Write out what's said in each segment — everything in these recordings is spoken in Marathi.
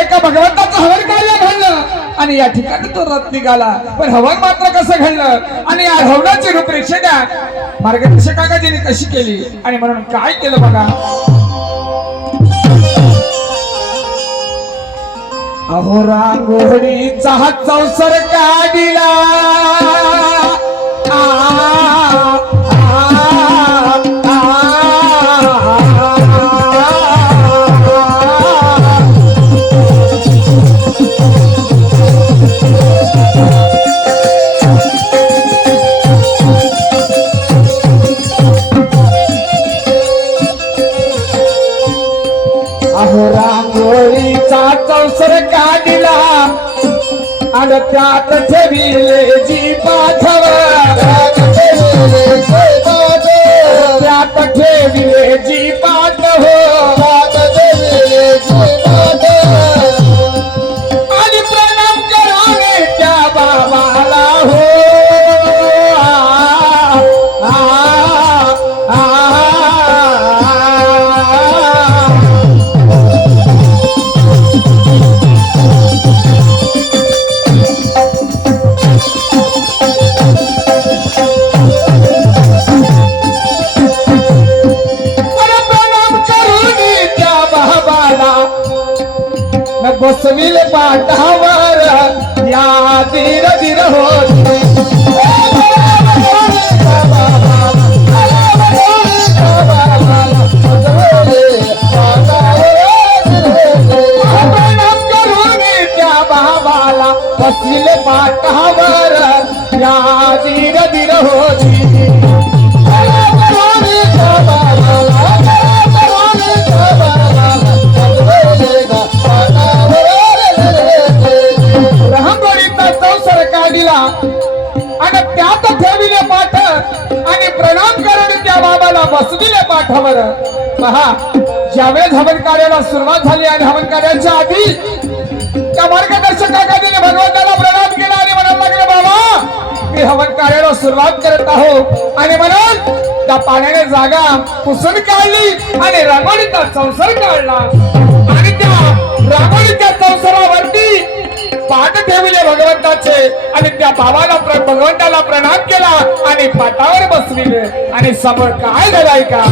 एका भगवंताचं हवन कार्य घडलं आणि या ठिकाणी तो रथ निघाला. पण हवन मात्र कसं घडलं? आणि या हवनाची रूपरेषा मार्गदर्शकाजीने कशी केली? आणि म्हणून काय केलं बघा? अहो रांगोळीचा हा चौसर काढिला. Raja धीर धीर होती प्रणाम बाबाला बसविल पाठावर या धीर धीर होती. आणि त्यात ठेविले पाठ आणि प्रणाम करून त्या बाबाला बसविले पाठावर. पहा ज्यावेळेस हवन कार्याला सुरुवात झाली आणि हवन कार्याच्या आधी त्या मार्गदर्शकाने भगवंताला प्रणाम केला आणि म्हणायला लागले बाबा मी हवन कार्याला सुरुवात करत आहो. आणि म्हणून त्या पाण्याने जागा पुसून काढली आणि रांगोळीचा संसर्ग काढला. आणि त्या रांगोळीच्या संसारावरती पाठ ठेवले भगवंताचे आणि त्या भावाला प्र- भगवंताला प्रणाम केला आणि पाटावर बसविले. आणि समोर काय झालाय का?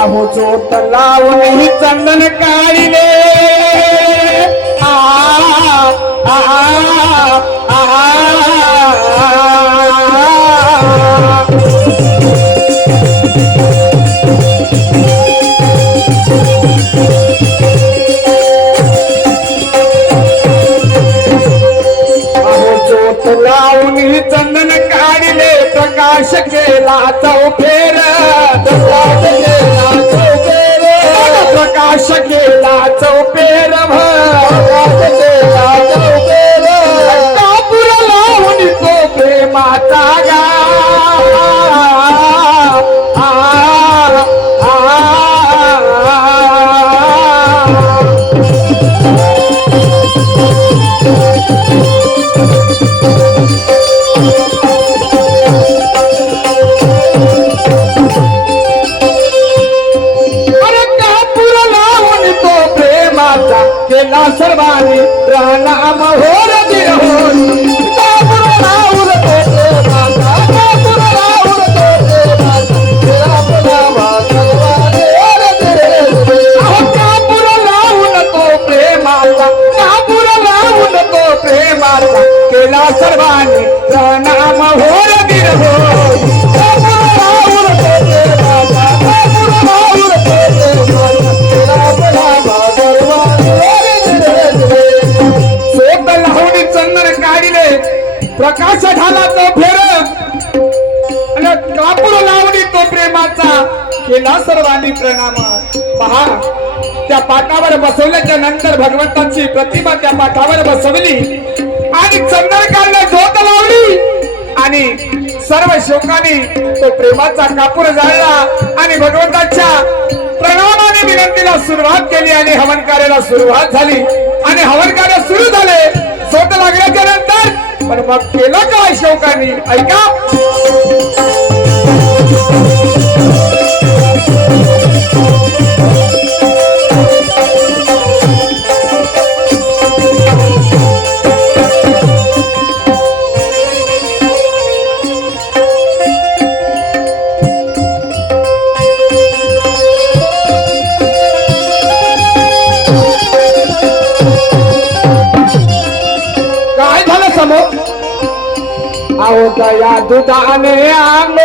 आहो चंदन काढिले. आ आ, आ, चंदन काढिले प्रकाश केला चौफेर. प्रकाश केला चौफेर. प्रकाश बसवल्याच्या नंतर भगवंतांची प्रतिमा त्या पाठावर बसवली. आणि चंद्रकांना झोत लावली. आणि सर्व शोकाने तो प्रेमाचा कापूर जाळला. आणि भगवंताच्या प्रणामाने विनंतीला सुरुवात केली आणि हवन कार्याला सुरुवात झाली. आणि हवन कार्य सुरू झाले. झोत लागल्याच्या पण मग केलं काय शोकांनी? ऐका. दुधाने आंघोळ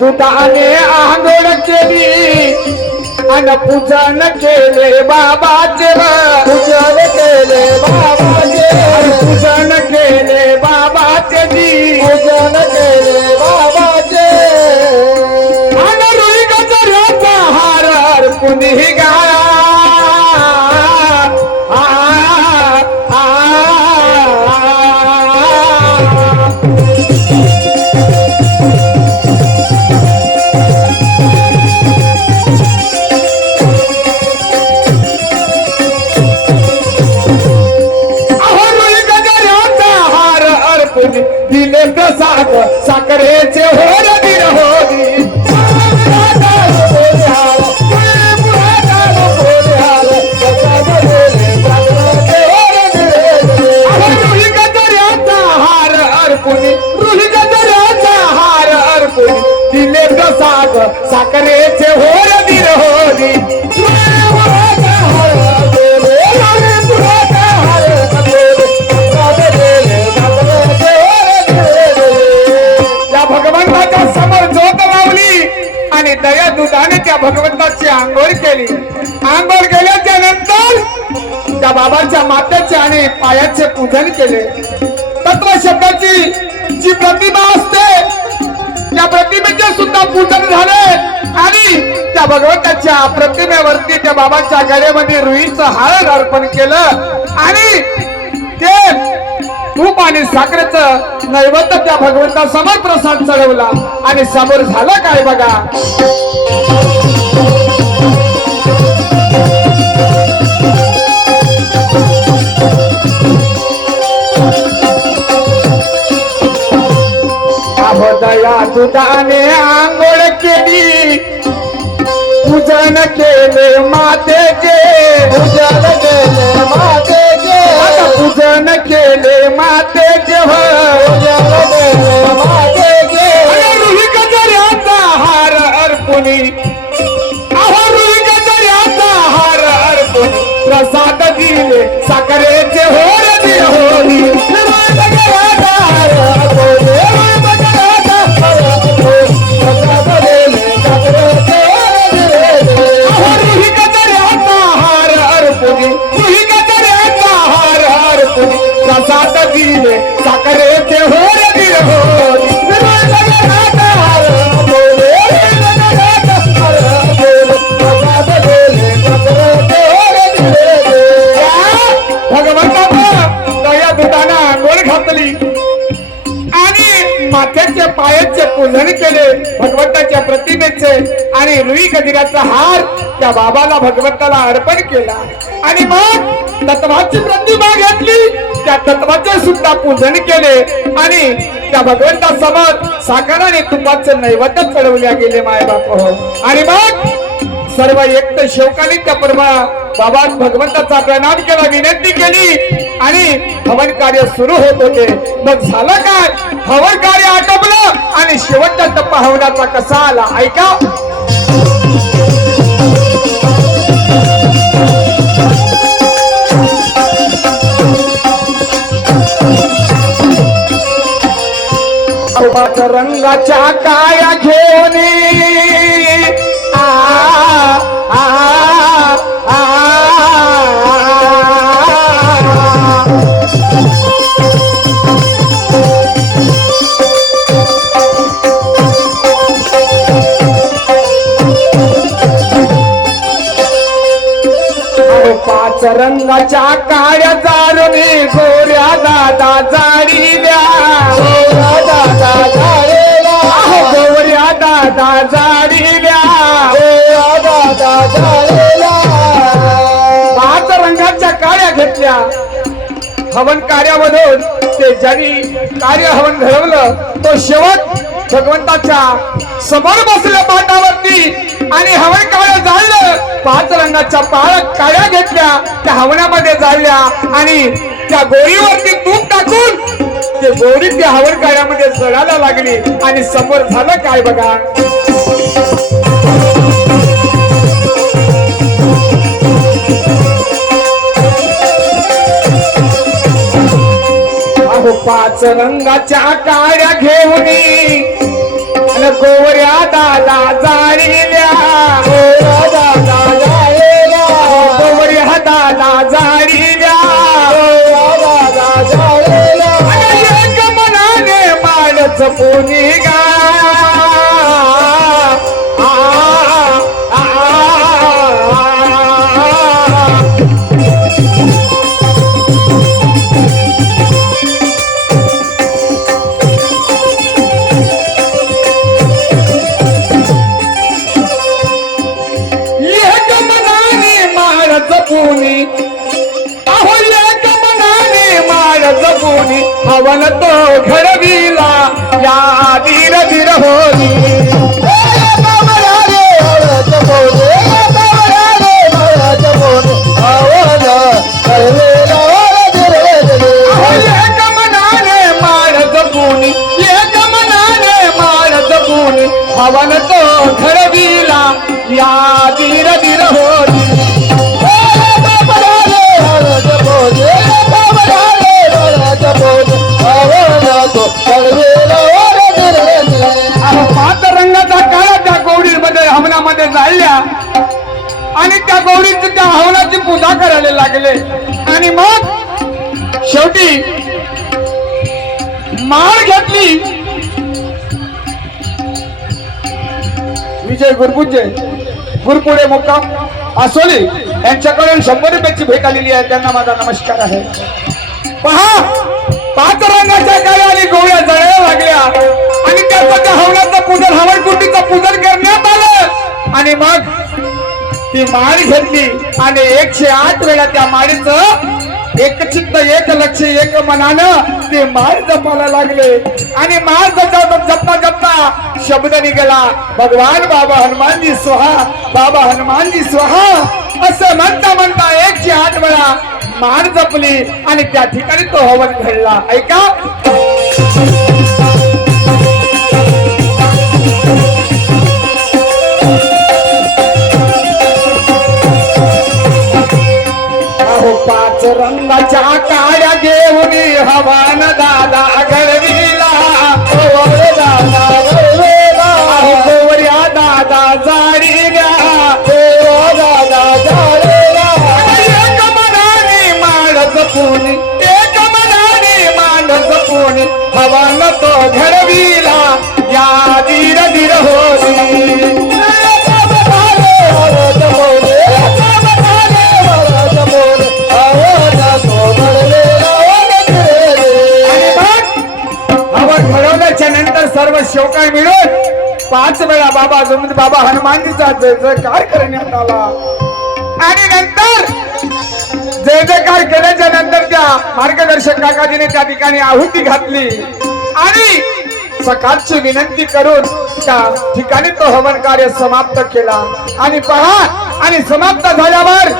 दुधाने आंघोळ केली. अन पूजन केले बाबाचे पूजन केले बाबाचे पूजन अर्पण दिले प्रसाद साखरेचे होर दिर होरी हार अर्पण रुई गजऱ्याचा हार दिले प्रसाद साखरेचे होर दया दुधाने त्या भगवंताची आंघोळ केली. आंघोळ केल्याच्यानंतर त्या बाबाच्या मात्याचे आणि पायाचे पूजन केले. तत्व शब्दाची जी प्रतिमा असते त्या प्रतिमेचे सुद्धा पूजन झाले आणि त्या भगवंताच्या प्रतिमेवरती त्या बाबाच्या गळ्यामध्ये रुईचं हार अर्पण केलं आणि ते तूप आणि साखरेचं नैवेद्य त्या भगवंता समोर प्रसाद चढवला. आणि समोर झालं काय बघा? दया दुधाने आंघोळ केली. पूजन केले मातेचे. पूजन केले. need आणि रुई गजराचा हार त्या बाबाला भगवंताला अर्पण केला. आणि मग तत्वाची प्रतिमा घेतली. त्या तत्वाचे सुद्धा पूजन केले. आणि त्या भगवंता समोर आणि तुपाचं नैवेद्य चढवल्या गेले माय बाप हो आणि मग सर्व एक शोकाने त्या परमा बाबा भगवंताचा प्रणाम केला विनंती केली. आणि हवन कार्य सुरू होत होते. मग झालं काय? हवन कार्य आटोपलं आणि शेवटचा टप्पा हवनाचा कसा आला? ऐका. रंगाच्या काया घेऊन रंगाच्या काळ्या जारुनी गोऱ्या दादा जाडी द्या दादा झालेला गोऱ्या दादा जाडी द्या दादा झालेला पाच रंगाच्या काळ्या घेतल्या. हवन कार्यामधून ते ज्यांनी कार्य हवन घडवलं तो शेवट भगवंताच्या समोर बसल्या पाटावरती. आणि हवन काळ जाळलं. पाच रंगाच्या पाळ काळ्या घेतल्या. त्या हवनामध्ये जाळल्या. आणि त्या गोळीवरती तूप टाकून ते गोळी त्या हवन काळ्यामध्ये जळायला लागली. आणि समोर झालं काय बघा? पाच रंगाच्या काळ्या घेऊन आणि दादा जाळील्या दादा दादा जाळील्या दादा झालेला एक मनाने माणस कोणी गा माळ घेतली. विजय गुरपुजे गुरपुडे मुक्काम आसोली यांच्याकडून शंभर रुपयाची भेट आलेली आहे. त्यांना माझा नमस्कार आहे. पहा पाच रंगाच्या काळ्या आणि गोळ्या जळायला लागल्या. आणि त्याचं त्या हवनाचं पूजन हवन पूजन करण्यात आलं. आणि मग ती माळ घेतली. आणि एकशे आठ वेळा त्या माळीचं एक चित्त एक लक्ष एक मनानं ते मार जपायला लागले. आणि मार जपता जपता जपता शब्द निघाला. भगवान बाबा हनुमानजी स्वहा बाबा हनुमानजी स्वहा असं म्हणता म्हणता एकशे आठ वेळा मार जपली आणि त्या ठिकाणी तो हवन घडला. ऐका. पाच रंगाच्या काळ्या घेऊन हवान दादा घडविला दादा घडविला अहो गोवर्या दादा जाडील्या दादा एक मनाने माणस कोणी एक मनाने माणस कोणी हवान तो घडविला. पाच वेळा बाबा जमून बाबा हनुमानजीचा जय जयकार करण्यात आला. आणि नंतर जय जयकार केल्याच्यानंतर त्या मार्गदर्शक काकाजीने त्या ठिकाणी आहुती घातली. आणि सकाळची विनंती करून त्या ठिकाणी तो हवन कार्य समाप्त केला. आणि पहा आणि समाप्त झाल्यावर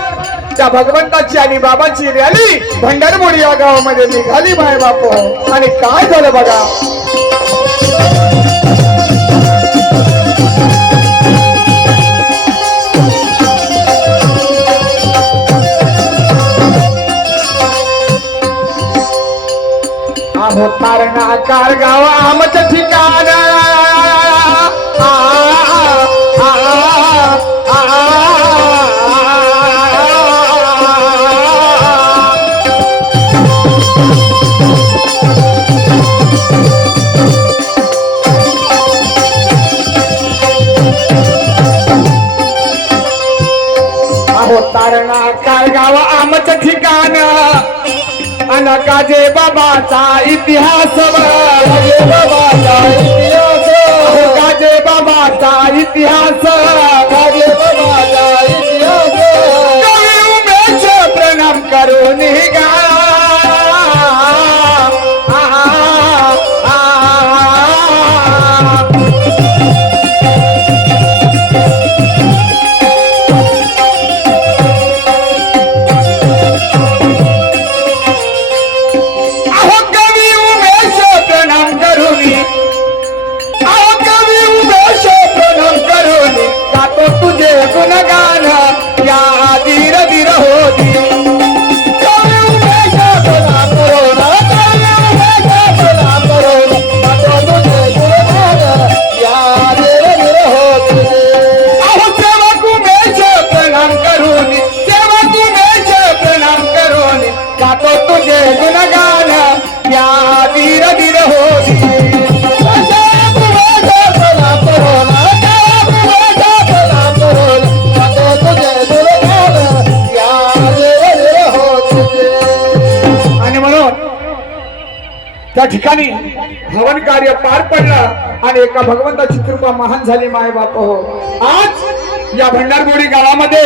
त्या भगवंताची आणि बाबाची रॅली भंडारमोडी या गावामध्ये निघाली माय बाप. आणि काय झालं बघा? तारणा कारगाव आमचं ठिकाण. तारणा कार आ, आमचं ठिकाण. अनकाजे बाबाचा इतिहास बाबाचा इतिहास काजे बाबाचा इतिहास त्या ठिकाणी हवन कार्य पार पडलं आणि एका भगवंताची कृपा महान झाली माय बाप हो. आज या भंडारगोडी गावामध्ये